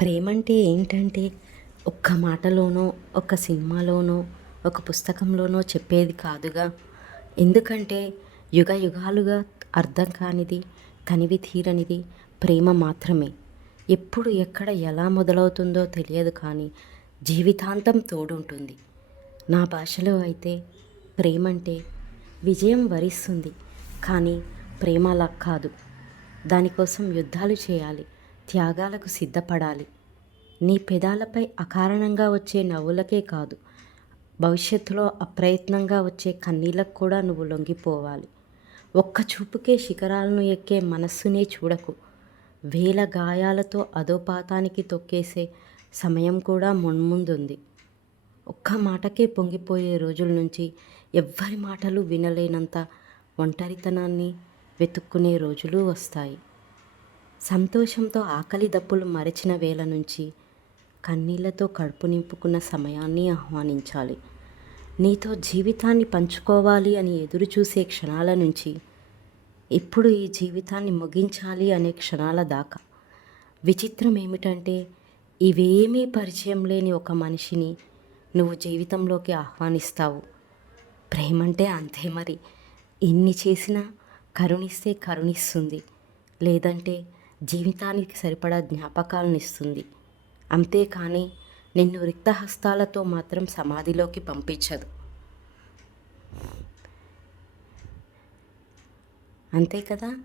ప్రేమ అంటే ఏంటంటే ఒక్క మాటలోనో ఒక సినిమాలోనో ఒక పుస్తకంలోనో చెప్పేది కాదుగా. ఎందుకంటే యుగ యుగాలుగా అర్థం కానిది తనివి తీరనిది ప్రేమ మాత్రమే. ఎప్పుడు ఎక్కడ ఎలా మొదలవుతుందో తెలియదు కానీ జీవితాంతం తోడుంటుంది. నా భాషలో అయితే ప్రేమ అంటే విజయం వరిస్తుంది. కానీ ప్రేమ అలా కాదు. దానికోసం యుద్ధాలు చేయాలి. త్యాగాలకు సిద్ధపడాలి. నీ పెదాలపై అకారణంగా వచ్చే నవ్వులకే కాదు భవిష్యత్తులో అప్రయత్నంగా వచ్చే కన్నీళ్ళకు కూడా నువ్వు లొంగిపోవాలి. ఒక్క చూపుకే శిఖరాలను ఎక్కే మనస్సునే చూడకు. వేల గాయాలతో అధోపాతానికి తొక్కేసే సమయం కూడా మున్ముందుంది. ఒక్క మాటకే పొంగిపోయే రోజుల నుంచి ఎవ్వరి మాటలు వినలేనంత ఒంటరితనాన్ని వెతుక్కునే రోజులు వస్తాయి. సంతోషంతో ఆకలి దప్పులు మరచిన వేళ నుంచి కన్నీళ్ళతో కడుపు నింపుకున్న సమయాన్ని ఆహ్వానించాలి. నీతో జీవితాన్ని పంచుకోవాలి అని ఎదురు చూసే క్షణాల నుంచి ఇప్పుడు ఈ జీవితాన్ని ముగించాలి అనే క్షణాల దాకా. విచిత్రం ఏమిటంటే ఇవేమీ పరిచయం లేని ఒక మనిషిని నువ్వు జీవితంలోకి ఆహ్వానిస్తావు. ప్రేమంటే అంతే మరి. ఎన్ని చేసినా కరుణిస్తే కరుణిస్తుంది. లేదంటే జీవితానికి సరిపడా జ్ఞాపకాలను ఇస్తుంది. అంతేకాని నిన్ను రిక్తహస్తాలతో మాత్రం సమాధిలోకి పంపించదు. అంతే కదా?